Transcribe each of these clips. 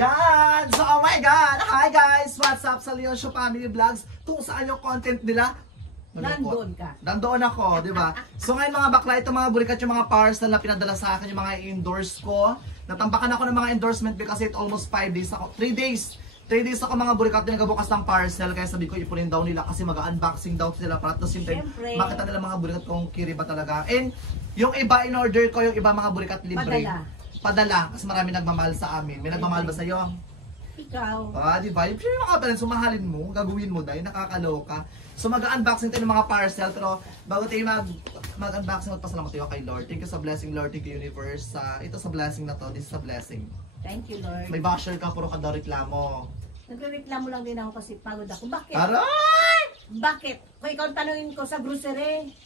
Yan! So, oh my God! Hi guys! What's up sa Leon Show Family Vlogs? Kung saan yung content nila? Nandoon ka. Nandoon ako, di ba? So ngayon mga bakla, ito mga burikat yung mga parcel na pinadala sa akin, yung mga endorse ko. Natambakan ako ng mga endorsement kasi it almost 5 days ako. 3 days! 3 days ako mga burikat yung nagbukas ng parcel. Kaya sabi ko, ipunin daw nila kasi mag-unboxing daw sila. Para at the same time, makita nila mga burikat kung kiri ba talaga. And yung iba in order ko, yung iba mga burikat libre. Padala, kasi marami nagmamahal sa amin. May nagmamahal ba sa'yo? Ikaw. Di ba? Yung mga parents, sumahalin mo, gagawin mo dahil nakakaloka. So mag-unboxing tayo ng mga parcel, pero bago tayo mag-unboxing, magpasalamat tayo kay Lord. Thank you sa blessing, Lord. Thank you, Universe. Ito sa blessing na to, this is a blessing. Thank you, Lord. May basher ka, puro ka daw reklamo. Nagre-reklamo lang din ako kasi pagod ako. Bakit? Aray! Bakit? Kung ikaw tanungin ko sa grocery,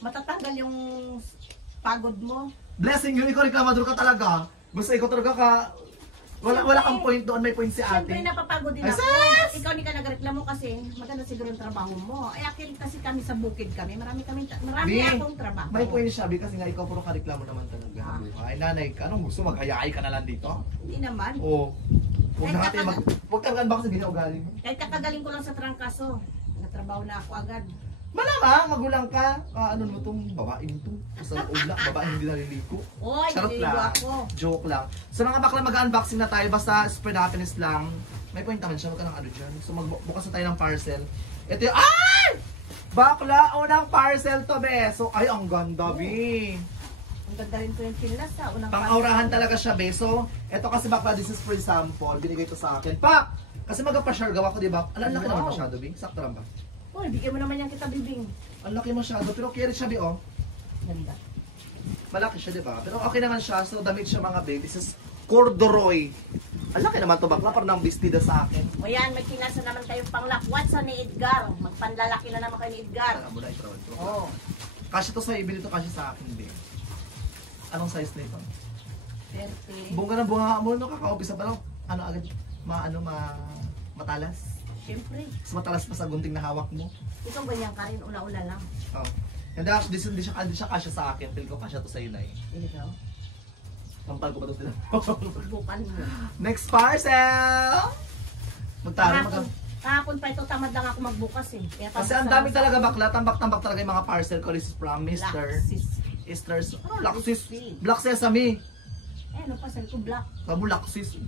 matatanggal yung pagod mo. Blessing yun, ikaw reklamador ka talaga. Basta ikaw talaga ka, wala kang point doon, may point si ate. Siyempre napapagod din ako. Yes! Ikaw hindi ka nagreklamo kasi maganda siguro yung trabaho mo. Ay akin kasi kami sa bukid kami, marami akong trabaho. May point siya, kasi nga ikaw puro ka reklamo naman talaga. Ay nanay ka, anong gusto? Maghayay ka na lang dito? Hindi naman. Oo. Huwag ka mag-unboxing, hindi na ugali mo. Kahit kakagaling ko lang sa trangkaso, natrabaho na ako agad. Malamang, magulang ka. Ano mo itong babaeng ito? Sa ula, babaeng hindi naliligo. Oy, naliligo ako. Joke lang. So mga bakla, mag-unboxing na tayo. Basta spread happiness lang. May point naman siya, wag ka ng ano dyan. So magbukas na tayo ng parcel. Ito yung, ay! Bakla, unang parcel to, be. So, ay, ang ganda, be. Ang ganda rin ko yung chilas, ha. Pang-aurahan talaga siya, be. So, ito kasi bakla, this is for example. Binigay ito sa akin. Pak! Kasi magpa-share gawa ko, di ba? Alam, laki naman masyado, be. Sakto lang ba? Uy, bigyan mo naman yan kita, bibing. Ang laki masyado, pero carry siya, be, oh. Ganda. Malaki siya, di ba? Pero okay naman siya. So, damit siya, mga be. This is corduroy. Ang laki naman to, bakla. Parang bestida sa akin. O yan, may kinasa naman kayong panglakwat sa ni Edgar. Magpanlalaki na naman kayo ni Edgar. Alam mo na, ito. Oo. Kasi to sa ibili to kasi sa akin, be. Anong size na ito? 30. Bunga na bunga mo, no? Kakaupisa pa lang. Ano agad? Matalas? Siyempre. Mas matalas pa sa gunting na hawak mo. Ikaw ganyan ka rin, ula-ula lang. Oh. And actually, hindi siya kasya sa akin. Feel ko kasya to sa inay. Ikaw? Lampal ko pa to sila. Bukan mo. Next parcel! Kahapon pa ito, tamad lang ako magbukas eh. Kaya kasi ang dami talaga bakla. Tambak-tambak talaga yung mga parcel ko. This is from Mr. Easter's. Laxis. Black Sesame. Eh, ano pa? Sabi ko black. Sabi mo Laxis.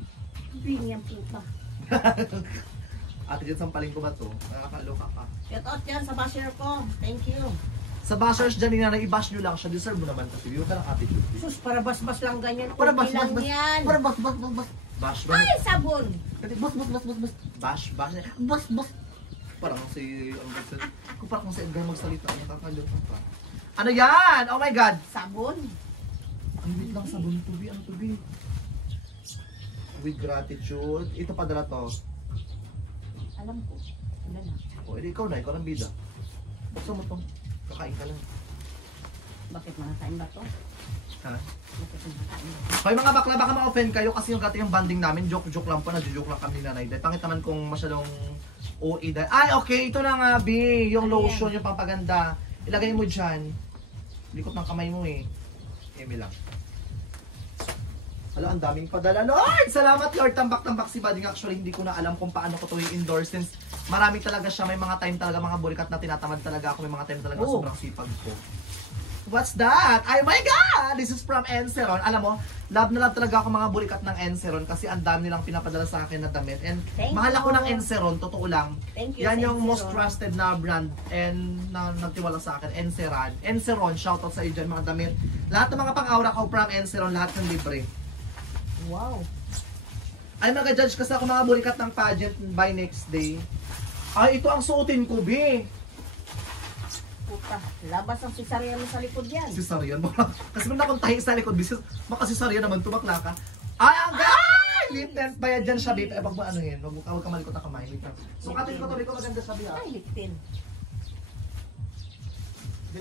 Binyan puta. Ate, dyan sampaling ko ba to? Nakakaloka ka. Shout out yan sa basher ko. Thank you. Sa bashers dyan, i-bash nyo lang siya. Deserve mo naman kasi. Yung ka ng attitude. Sus, para bas-bas lang ganyan. Para Okay lang bas-bas. yan. Para bas-bas. Bash ba? Ay, sabon. Bash. Parang si... Parang si Edgar magsalita. Nakakaloka pa. Ano yan? Oh my God! Sabon. Ang wait lang, sabon to be. Ano to be? With gratitude. Ito padala to. Alam ko. Wala na. O, ikaw na. Ikaw ng bida. Buksan mo to. Kakain ka lang. Bakit makakain ba to? Ha? Bakit makakain ba? Hoy mga bakla, baka ma-offend kayo kasi yung yung banding namin. Joke lang po. Nadjo-joke lang kami ni Nanay. Dahil pangit naman kung masyadong OA dahil. Ay, okay. Ito na nga, B. Yung lotion, yung pampaganda. Ilagay mo dyan. Likot ng kamay mo eh. Eme lang. Hala, ang daming padala. Lord! Salamat Lord! Tambak-tambak si Bading. Actually, hindi ko na alam kung paano ko ito i-endorse since marami talaga siya. May mga time talaga, mga burikat na tinatamad talaga ako. May mga time talaga sobrang sipag ko. What's that? Ay my God! This is from Enceron. Alam mo, love na love talaga ako mga burikat ng Enceron kasi ang dami nilang pinapadala sa akin na damit. And mahal ako ng Enceron, totoo lang. Yan yung most trusted na brand and na nagtiwala sa akin, Enceron. Enceron, shoutout sa iyo dyan mga damit. Lahat ng mga pang-aura ko from Enceron, lahat ng libre. Wow. Ay, mag-judge kasi ako mga burikat ng pageant by next day. Ay, ito ang suotin ko, B. Puta, labas ang sisarya mo sa likod yan. Sisaryan mo. Kasi kung nakuntahin sa likod, makasisaryan naman, tumakla ka. Ay, ang gay! Liptin, bayad dyan siya, B. Eh, pag mo ano yun, huwag ka malikot na kamay. Sukatin ko to, Rico, maganda siya, B. Ay, liptin.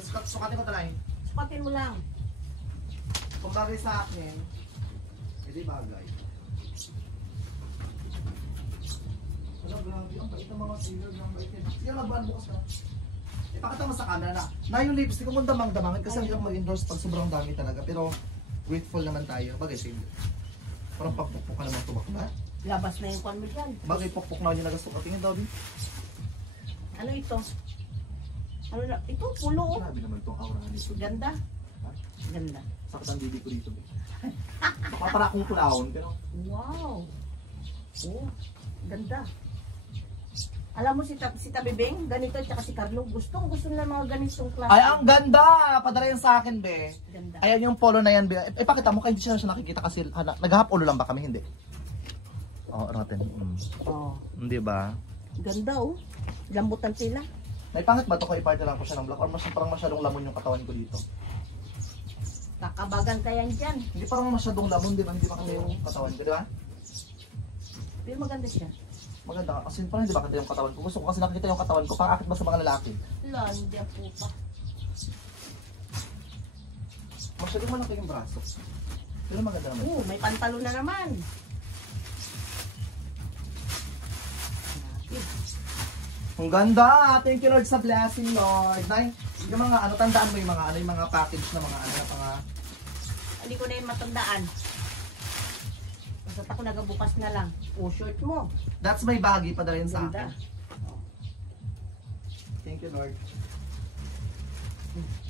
Sukatin ko to, Lai. Sukatin mo lang. Kung bagay sa akin, hindi bagay. Wala, grabe. Ang bait ng mga sailor. Ang bait yan. Sige, labuan bukas ka. Ipakita mo sa camera na yung lipstick ko mong damang-damangin kasi hindi ako mag-endorse pag sobrang dami talaga. Pero grateful naman tayo. Bagay sailor. Parang pagpupok ka naman tubak na. Labas na yung kwan mo dyan. Bagay pokpok na niya nagasto ka. Tingin daw din. Ano ito? Ano na? Ito, pulo. Oh. Grabe naman itong aura nga dito. Ganda. Ganda. Sakit ang didi ko dito. Baka para akong kulahon. Pero Wow. Oh, ganda. Alam mo si Tabibeng, ganito, tsaka si Carlo, gusto nila mga ganitong klase. ay, ang ganda! Padala yan sa akin, be. Ganda. Ayan yung polo na yan, be. Ipakita mo, kaya hindi siya nakikita kasi naghahap ulo lang ba kami? Hindi. Oo, natin. Oh, Hindi ba? ganda oh. Lambutan sila. Naipangit ba ito kung iparte lang ko siya ng black? Or parang masyadong lamon yung katawan ko dito? Kakabagan ka yan dyan. Hindi parang masyadong lamon, di ba? Hindi ba kasi yung katawan ko, di ba? Pero maganda siya. Maganda kasi parang hindi ba kasi yung katawan ko? Gusto ko kasi nakikita yung katawan ko. Parang akit ba sa mga lalaki? Landia po pa. Masyadong malaki yung braso. Pero maganda naman. Oh, may pantalon na naman. Ang ganda! Thank you Lord sa blessing, Lord. Nay, yung mga ano, tandaan mo yung mga package na mga mga Hindi ko na yung matandaan. Basta ako nagabukas na lang. Oh, short mo. that's my baggy padala yun sa Ganda. akin. Thank you Lord.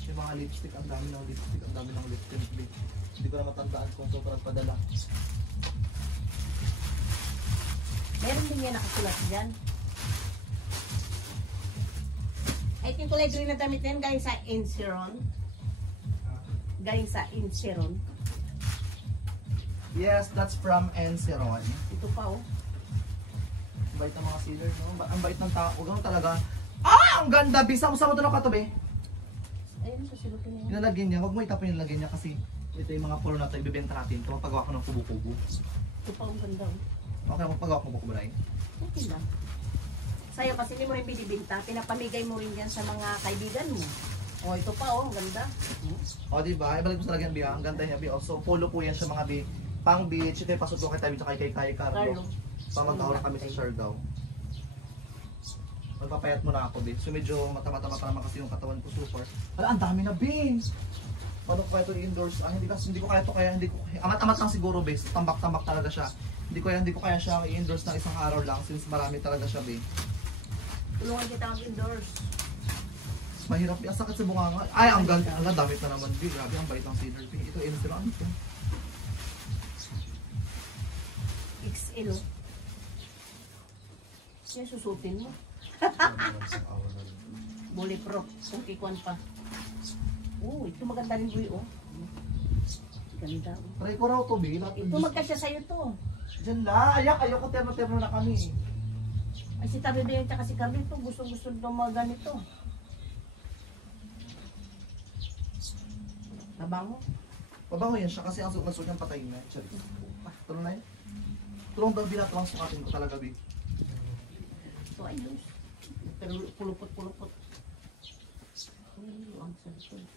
Yung mga lipstick, ang dami ng lipstick, ang dami ng lipstick. Hindi ko na matandaan kung sobrang padala. Meron din yan nakasulat dyan. I think kulay green na damit na yan, galing sa Inseron. Galing sa Inseron. Yes, that's from Enceron. Ito pa oh. Ang bait ng mga sealers, no? Ang bait ng tao. Ganun talaga. Ah! Ang ganda! Bisa mo sa mo ito ng katabi. Ayun, susulutin na yan. Inalagyan niya. Huwag mo itapon yung nilagyan niya kasi ito yung mga polo na ito. Ibibenta natin ito. Magpagawa ko ng kubo-kubo. Ito pa ang ganda oh. Okay, magpagawa ko ng kubo-kubo. Okay lang. Sa'yo kasi hindi mo rin binibinta, pinapamigay mo rin yan sa mga kaibigan mo. Oh, ito pa oh, ang ganda. O, diba? Ibalik mo sa lagyan, Bia. Ang ganda niya, Bia. So, polo po yan sa mga pang beach. Ito yung pasok kay Tabi tsaka kay Carlo. Carlo. Pa mag-ahora kami sa Siargao. Magpapayat mo na ako, Bia. So, medyo mata-mata naman kasi yung katawan ko super. Wala, ang dami na, Bia. Paano ko kaya ito i-endorse? Hindi ko kaya ito kaya, hindi ko, amat-amat lang siguro, Bia. Tambak-tambak talaga siya. Hindi ko kaya siya i-endorse ng isang araw lang since marami talaga siya, Bia. Tulungan kita mag-endorse. Mahirap, ang sakit sa bunganga. Ay, ang ganda, ang damit na naman, Bia. Grabe, ang bait ng sealer, Bia. Ito, Enfield, ano ito? XL oh. Yan susutin mo. Bulletproof, kung kikuan pa. Oh, ito maganda rin boy oh. Ganda oh. Try ko raw ito, Bia. Ito magkasya sa'yo to. Diyan na, ayoko terno-terno na kami. Ay si Tabi Beng at si Carlito, gusto ng mga ganito. Nabango. Pabango yan siya kasi ang nasuot niyang patay na. Tulong na yun. Tulong daw binatawang sukatin ko talaga, Big. So ayos. Pero pulupot-pulupot. Ang sarap.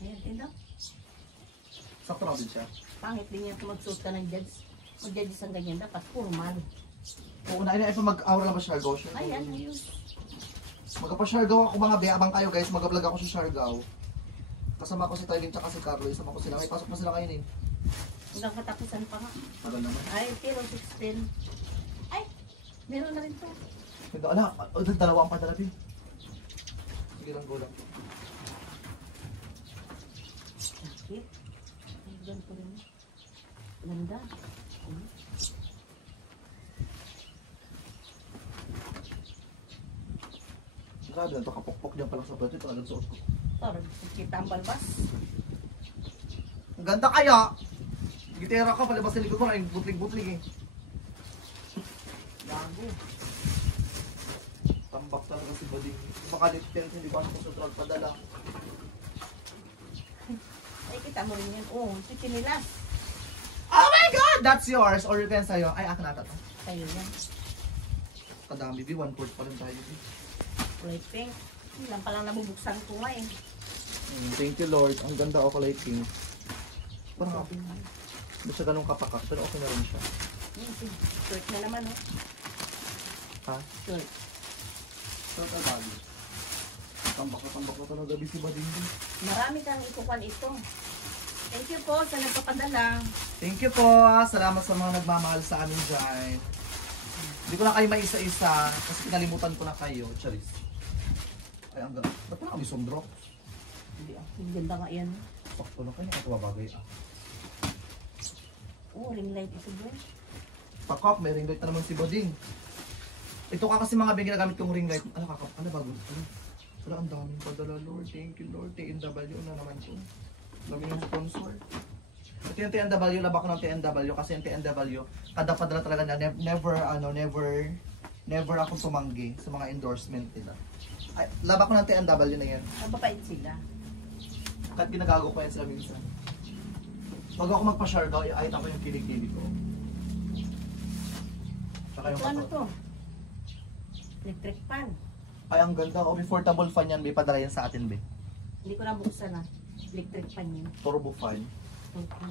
Ayan, ito. Sakto lang din siya. Pangit din yan kung magsuot ka ng judge. Mag-judges ang ganyan, dapat formal. Oo, unahin na ito mag-aura lang ba Siargao? Ayan, ayos. Magpa-Siargao ako mga Bea. Abang kayo guys, mag-vlog ako sa Siargao. Kasama ko si Tylin tsaka si Carlo. Isama ko sila. May pasok na sila ngayon eh. Hanggang katapusan pa nga. Tagal naman. Ay, pero 16. Ay, meron na rin to. Ganda, ala, dalawa ang padala, Bea. Sige lang, go lang. Sakit. Ay, ganito rin. Ganda. Grabe lang ito, kapokpok dyan palang sa pwede. Ito agad suot ko. Parang kita ang balbas. Ang ganda kaya! Gitera ko, palibas sa likod ko na yung butling-butling eh. Gago. Tambak talaga si Bading. Baka dito hindi ko ano kung sa truck padala. Ay, kita mo rin yan. Oh, ito chinilas. Oh my God! That's yours! Or yung sa'yo. Ay, akin nata to. Kayo yan. Kadami, B. 1/4 pa rin tayo, B. Kulay pink. Lang palang nabubuksan ko nga eh. Thank you, Lord. Ang ganda o kulay pink. Parang Sabi nga. hindi siya ganun kapakat, pero okay na rin siya. Short na naman oh. Ha? Short. Short na bagay. Tambak na talaga B si Bading. Marami kang ikukuan ito. Thank you po sa nagpapadala. Thank you po. Salamat sa mga nagmamahal sa amin dyan. Hindi ko na kayo maisa-isa kasi pinalimutan ko na kayo. Charis. Ay, ang ganda. Ba't na kami sondro? Hindi ah. Ang ganda nga yan. Sakto na kayo. Ito bagay ah. Oh, ring light ito bro. Pakok, may ring light na naman si Boding. Ito ka kasi mga ginagamit kong ring light. Ano bago? Wala, ang daming padala, Lord. Thank you, Lord. TNW na naman ko. Dami yung sponsor. Ito yung TNW, labak ko ng TNW kasi yung TNW, kada padala talaga na never akong tumanggi sa mga endorsement nila. Ay, labak ko ng TNW na yan. Mababait sila. Kahit ginagago ko yan sila minsan. Pag ako magpa-Siargao, ay ako yung kilig-kilig ko. Tsaka yung Ano katot. to? Electric fan. Ay, ang ganda. O, portable fan yan, may padala yan sa atin, be. Hindi ko nabuksan ah. Electric fan yun. Turbo fan. Okay.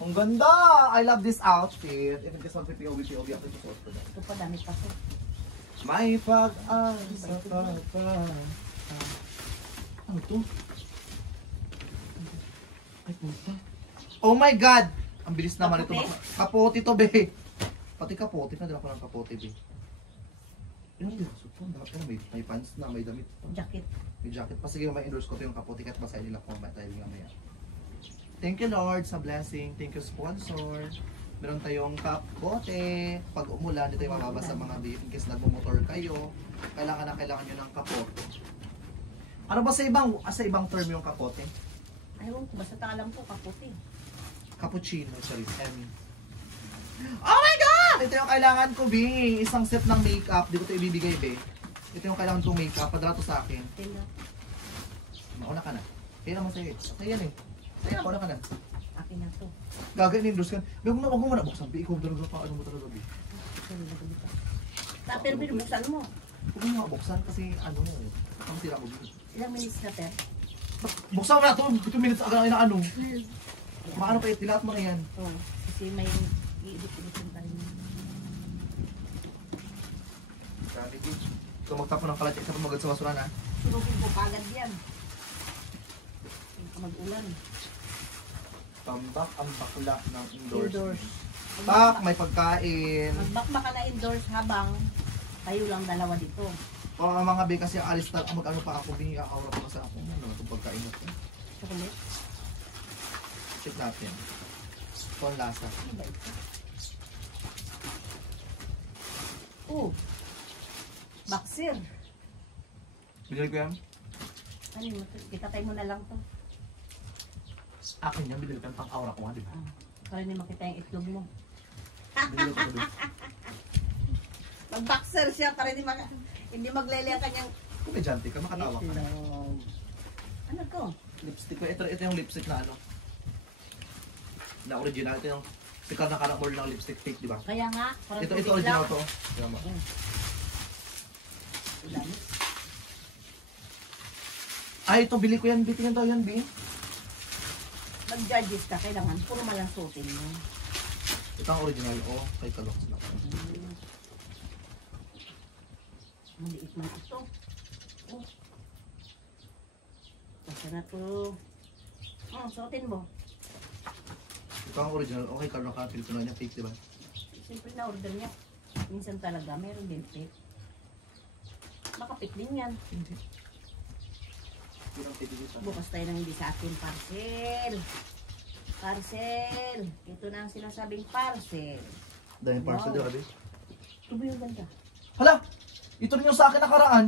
Ang ganda! I love this outfit. Even kasi mag-POV ako ito suot ko. Ito pa dami pa to. May pag-asa pa. Ano to? Ay, puta. Oh my God! Ang bilis naman ito. Kapote to, be. Pati kapote. Nadala ko ng kapote, be. Yan, may pants na, may damit pa. Jacket. May jacket pa. Sige, may endorse ko ito yung kapote kahit basahin nila ko tayo mamaya. Thank you, Lord, sa blessing. Thank you, sponsor. Meron tayong kapote. Pag umulan, dito yung mababasa mga beef. In case nagmumotor kayo, kailangan nyo ng kapote. Ano ba sa ibang term yung kapote? Ayaw ko, basta alam ko, kaputi. Cappuccino, sorry. Oh my God! Ito yung kailangan ko, B. Isang set ng makeup. Di ko ito ibibigay, B. Ito yung kailangan kong makeup. Padala to sa akin. Tila. Mauna ka na. Kaya naman sa'yo. Sa'yo yan eh. Sa'yo, mauna ka na. Akin na to. Gagawin ni Indus ka. Huwag mo na buksan, B. Ikaw talaga pa. Ano mo talaga, B? Pero binubuksan mo. Huwag mo buksan kasi ano. Ang tira mo, B. Ilang minutes na, Ter? Buksan mo na to. 2 minutes agad na ano. Maano kayo, tilaat mo na yan. Oo. Kasi may iibit-ibitin pa rin. Grabe, B. So magtapon ng kalat. Isa pa magad sa basura na. Surugin ko kagad yan. Hindi ka mag-ulan. Tambak ang bakla ng indoors. Indoors. Pak, may pagkain. Magbakbak ka na indoors habang kayo lang dalawa dito. O ang mga B kasi alis na mag-ano pa ako. B, aura pa kasi ako. Ano itong pagkain mo. Chocolate. Check natin. Ito ang lasa. Ano ba ito? Oh. Boxer. Binili ko yan. Ano mo to? Itatay mo na lang to. Akin yan, binili ko yan pang aura ko nga, di ba? Para hindi makita yung itlog mo. Binili ko doon. Mag-boxer siya para hindi maglele ang kanyang Kumedyante ka, makatawa ka. itlog. Ano to? Lipstick ko. Ito yung lipstick na ano. Na original. Ito yung sikat na karakol ng lipstick fake, di ba? Kaya nga. Parang Ito tubig original lang. to. Tignan mo. Ulan. Ay, ito, bili ko yan. Bitingin to yan, B. Mag-judges ka, kailangan puro malang suotin mo. Ito ang original. Oh, kay Kaloks na. Maliit man ito. Oh. Basta na to. Suotin mo. Ito ang original. Okay, Kaloks ka. Pilipino niya. Fake, di ba? Siyempre na order niya. Minsan talaga, meron din fake. Makapik din yan. Hindi. Hindi lang pwede dito. Bukas tayo ng hindi sa akin. Parcel. Parcel. Ito na ang sinasabing parcel. Dahil parcel Wow. dyan, B. Ito ba yung ganda? Hala! Ito rin yung sa akin nakaraan.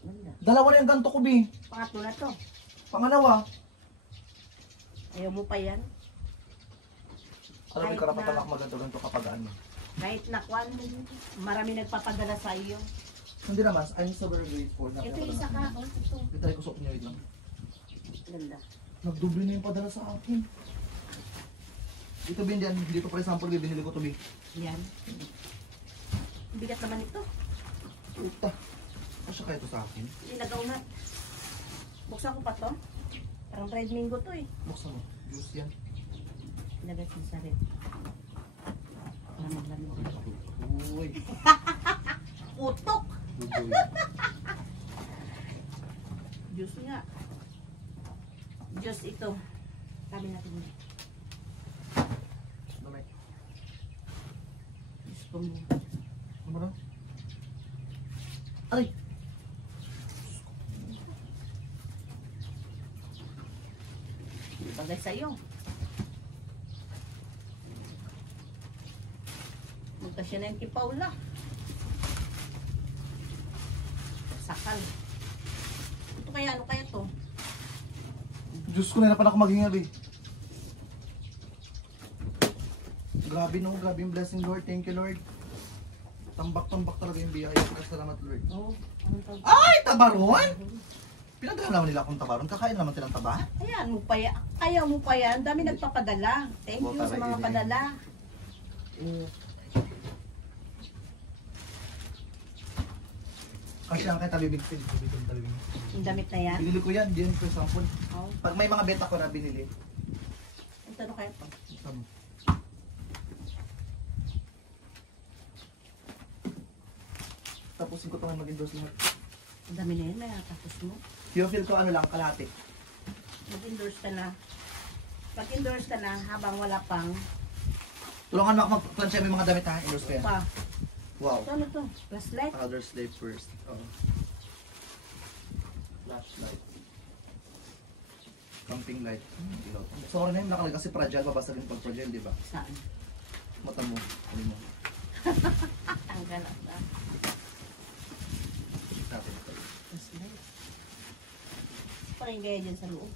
Ganda. Dalawa na yung ganito ko, B. Pangatlo na to. Pangalawa. Ayaw mo pa yan? Alam mo, Kahit karapatan na- ako maganto-ganto kapag ano. Kahit na kwan, marami nagpapadala sa iyo. Hindi naman, I'm so very grateful. na Ito pinapadala isa ka. sa akin. Oh, ito. Itry ko suot niyo ito. Ganda. Nagdoble na yung padala sa akin. Ito bin yan, dito for example, binili ko ito, B. Yan. Bigat naman ito. Puta. Kasya kaya ito sa akin? Inagaw na. Buksan ko pa to. Parang red mango to eh. Buksan mo. Juice yan. Ilagay ko sa red. Para maglamig. Uy. Utok! Uy. Juice nga. gusto mo. Ano ba? Ay! Bagay sa'yo. Magkasya na yung kay Paula. Sakal. Ito kaya, ano kaya to? Diyos ko, nahirapan ako maghinga, be. Grabe no, grabe yung blessing, Lord. Thank you, Lord. Tambak-tambak talaga yung biyaya. Salamat, Lord. Oo. Anong tawag? Ay, tabaron! Pinagdala nila akong tabaron. Kakain naman silang taba. Ayan mo pa yan. Ayaw mo pa yan. Ang dami nagpapadala. Thank you sa mga padala. Kasi ang kay tabibig pin. Yung damit na yan. Binili ko yan, din for example. Oh. Pag may mga beta ko na binili. Ito ano kaya to? Tapusin ko ito ngayon mag-endorse lahat. Ang dami na yun. Tapos mo. Yung feel ko ano lang, kalate. Mag-endorse ka na. Pag-endorse ka na habang wala pang Tulungan mo ako mag-plancha yung mga damit ha. Endorse ko yan. pa. Wow. Ito ano to? Flashlight? Another slave first. Oo. Flashlight. Camping light. Ilaw. Sorry na yun, nakalagay kasi fragile. Babasa rin pag fragile, di ba? Saan? Mata mo. Ano mo? Tanggal na. Natin ito. Flashlight. Parang gaya dyan sa loob.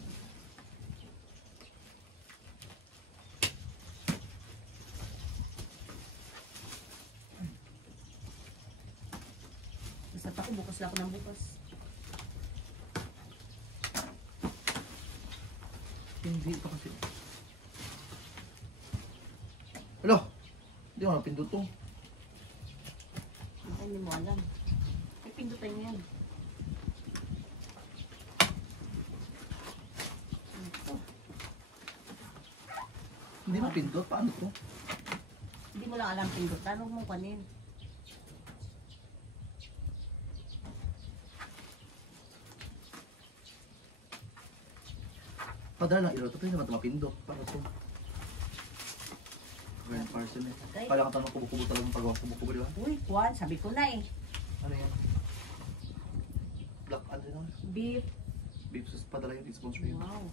Basta ako, bukas lang ako ng bukas. Hindi ito kasi. Hello! Hindi ko napindot to. Ay, hindi mo alam. Ay, pindutan niyo yan. Ito. Hindi mapindot. Paano to? Hindi mo lang alam pindutan. Huwag mong kanin. Padala lang ilaw. Ito naman ito mapindot. Paano to? Grand parcel eh. Okay. Kailangan tanong kubo-kubo talagang pagawa. Kubo-kubo, di ba? Uy, Juan, sabi ko na eh. Ano yan? Black ano yun? Beef. Beef sauce. Padala yung sponsor yun. Wow.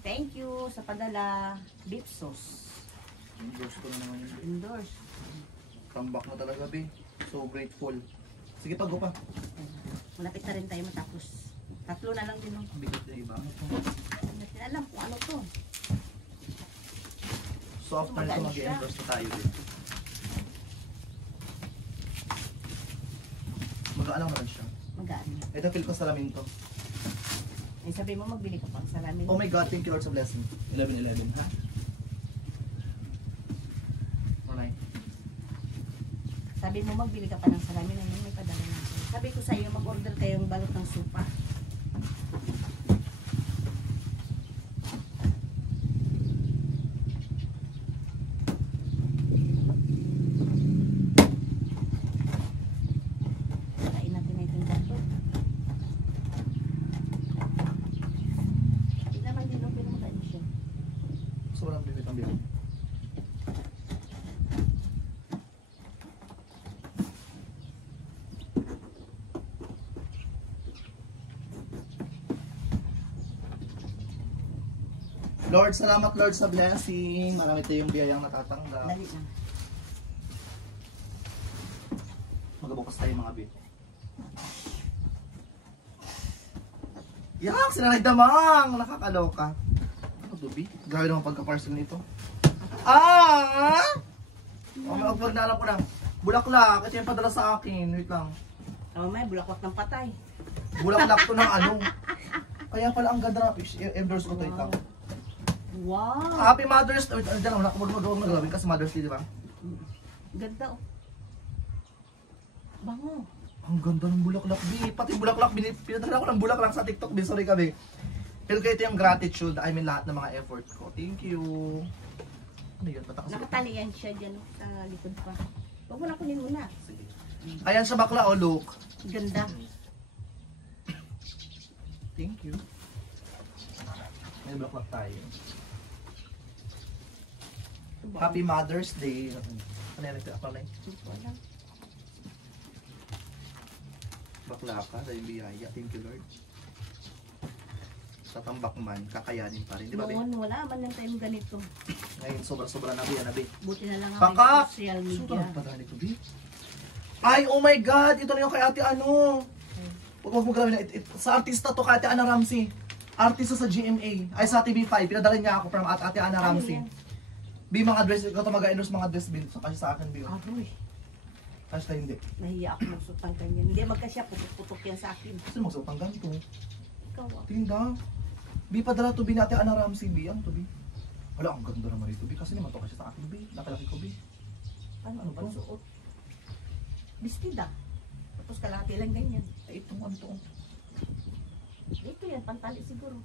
Thank you sa padala. Beef sauce. Endorse ko na naman yun. Endorse. Tambak na talaga, be. So grateful. Sige, pag pa. Malapit na rin tayo matapos. Tatlo na lang din. Oh. Bigat na iba. Hindi natin alam kung ano to. So after nito mag-endorse na tayo din. Mag-aalaw naman siya. Magaan. Ito feel ko salamin to. Eh, sabi mo magbili ka pang salamin. Oh my God, thank you Lord sa blessing. 11-11, ha? Alright. Sabi mo magbili ka pa ng salamin. Ayun, may padala na. Sabi ko sa iyo mag-order kayong balot ng supa. Kain natin na itong bato. Hindi naman din okay naman tayo siya. Sobrang bibit ang bibit. Lord, salamat Lord sa blessing. Marami tayong biyayang natatanggap. Dali lang. Magabukas tayo mga bit. Yak! Sila nagdamang! Nakakaloka. Ano to, B? Grabe naman pagka-parcel nito. Ah! Oh, may upload na alam ko na. Bulaklak. Ito yung padala sa akin. Wait lang. Oh, may bulaklak ng patay. Bulaklak to ng ano. Kaya pala ang ganda na. Endorse ko to ito. Wow! Happy Mother's Day. Wait, dyan lang. Wala ko magawang naglawin kasi Mother's Day, di ba? Ganda oh. Bango. Ang ganda ng bulaklak, B. Pati bulaklak, pinadala ko ng bulaklak sa TikTok, B. Sorry kami. Pero kaya ito yung gratitude, I mean lahat ng mga effort ko. Thank you. Ano yun? Ba't ako sa- Nakatalian siya dyan oh, sa likod pa. Huwag mo na kunin muna. Sige. Ayan sa bakla, oh, look. Ganda. Thank you. May bulaklak tayo. Happy Mother's Day. Ano yan? Ako na Wala. bakla ka, dahil biyaya. Thank you, Lord. Sa tambak man, kakayanin pa rin. Di ba, Be? Noon, wala man lang tayong ganito. Ngayon, sobra-sobra na, Be. Ano, Be? Buti na lang ako Kaka! may social Saan media. ka nagpadala nito, Be? Ay, oh my God! Ito na yung kay ate ano. Huwag mo gawin na. Sa artista to, kay ate Ana Ramsey. Artista sa GMA. Ay, sa TV5. Pinadala niya ako from ate Ana Ramsey. Ano yan? Be, mga dress. Ikaw ito mag-endorse mga dress, Be. So, kasi sa akin, Be. Aroy, Kasi tayo hindi. nahiya ako magsutang ganyan. Hindi magkasya, putok-putok yan sa akin. Kasi magsautang ganito. Ikaw ah. Tinda. Be, padala to, Be. Ate Ana Ramsey, Be. Ano to, Be? Wala, ang ganda naman ito, Be. Kasi naman to kasi sa akin, Be. Nakalaki ko, Be. Ano Ano ba to? suot? Bistida. Tapos kalahati lang ganyan. Ay, itong ano to. Dito yan, pantali siguro.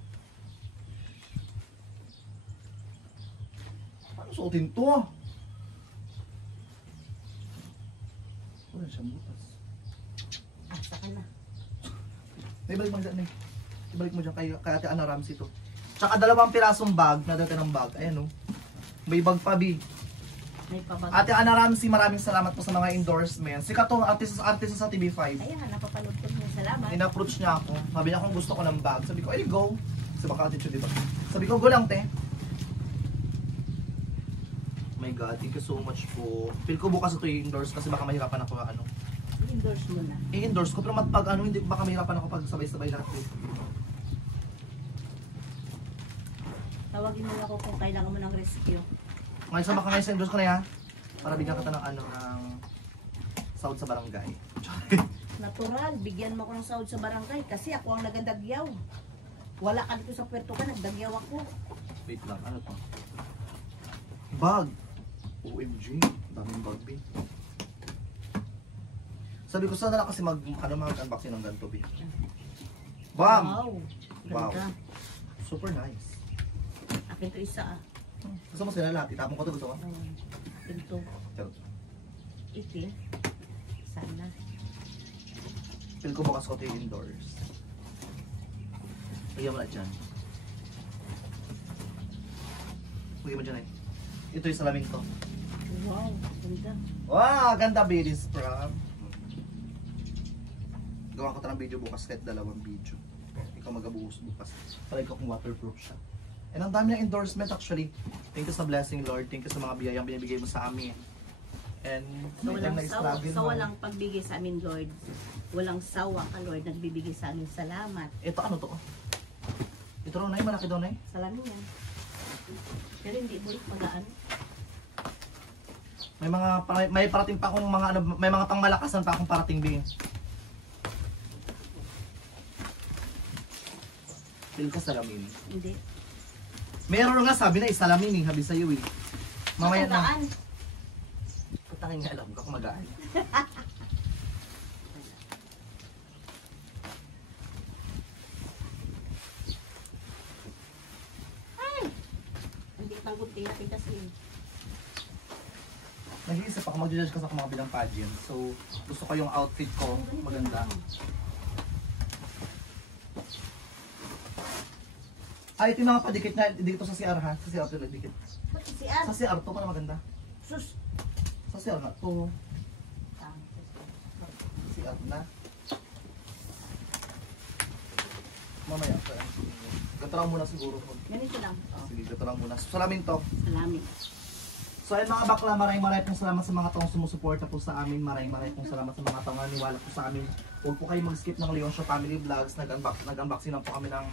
Ano suotin to, ah? Wala siyang butas. Asa ka na. Ibalik mo dyan, ibalik mo dyan kay ate Ana Ramsey to. Tsaka 2 pirasong bag, nadate ng bag. Ayan, oh. May bag pa, Bi. May pabag. Ate Ana Ramsey, maraming salamat po sa mga endorsements. Sikat to, artista sa TV5. Ayan, napapanood ko niya. Salamat. In-approach niya ako. Sabi niya kung gusto ko ng bag. Sabi ko, ay, go. Kasi baka attitude, diba? Sabi ko, go lang, te. Oh my God, thank you so much po. Feel ko bukas ito i-endorse kasi baka mahirapan ako ano. I-endorse mo na. I-endorse ko pero pag ano, hindi baka mahirapan ako pag sabay-sabay lahat. Tawagin mo ako kung kailangan mo ng rescue. Ngayon sa baka ngayon sa endorse ko na yan. Para bigyan kita ng ano, ng sahod sa barangay. Natural, bigyan mo ako ng sahod sa barangay kasi ako ang nagadagyaw. Wala ka dito sa Puerto ka, nagdagyaw ako. Wait lang, ano to? Bag! OMG, daming bag, B. Sabi ko sana lang kasi mag-unboxing ng ganito, B. Bam! Wow, Wow. ganda. Super nice. Akin to isa ah. Gusto mo sila lahat? Itapon ko to, gusto mo? Akin to. Charot. Itin. Sana. Feel ko bukas ko ito indoors. Lagyan mo na dyan. Lagyan mo dyan eh. Ito yung salamin to. Wow, ganda. Wow, ganda Billy's prom. Gawa ko ito ng video bukas kahit 2 video. Ikaw mag-abuhos bukas. Para ikaw kung waterproof siya. And ang dami ng endorsement actually. Thank you sa blessing Lord. Thank you sa mga biyayang binibigay mo sa amin. And So, walang sawa, na-struggle so mo. walang pagbigay sa amin, Lord. Walang sawa ka, Lord, nagbibigay sa amin. Salamat. Ito ano to? Ito raw na malaki daw na Salamin yan. Pero hindi mo magaan. may parating pa akong mga ano, may mga pangmalakasan pa akong parating din. Feel ko salamin. Hindi. Meron nga sabi na isalamin eh, sabi sa iyo eh. Mamaya na. Magaan. Putangin nga alam ko kung magaan. Hindi kitang gunting natin kasi. Nag-iisip ako, mag-judge kasi ako mga bilang pageant. So, gusto ko yung outfit ko, maganda. Ay, ito yung mga padikit na dito sa CR ha. Sa CR ito nagdikit. Ba't si Ar? Sa CR to, para maganda. Sus! Sa CR nga to. CR na. Mamaya. Ganito lang muna siguro. Ganito lang. Sige, ganito lang muna. Salamin to. Salamin. So ayun mga bakla, maraming pong salamat sa mga taong sumusuporta po sa amin. Maraming pong salamat sa mga taong naniwala po sa amin. Huwag po kayong mag-skip ng Leonsho Family Vlogs. Nag-unboxing lang po kami ng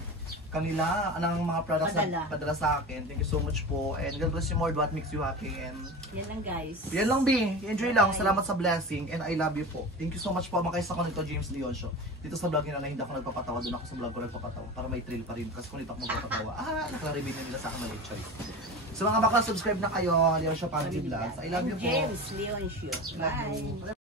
kanila, ng mga products na padala sa akin. Thank you so much po. And God bless you more. What makes you happy. And Yan lang guys. yan lang, B. Enjoy lang. Salamat sa blessing. And I love you po. Thank you so much po. Makaysa ko nito, James Leonsho. Dito sa vlog nila na hindi ako nagpapatawa. Doon ako sa vlog ko nagpapatawa. Para may thrill pa rin. Kasi kung dito ako magpapatawa, nakla-reveal nila sa akin mali choice. So mga bakla, subscribe na kayo. Leonsho Family Vlogs. I love you po. James Leoncio. Love Bye. you.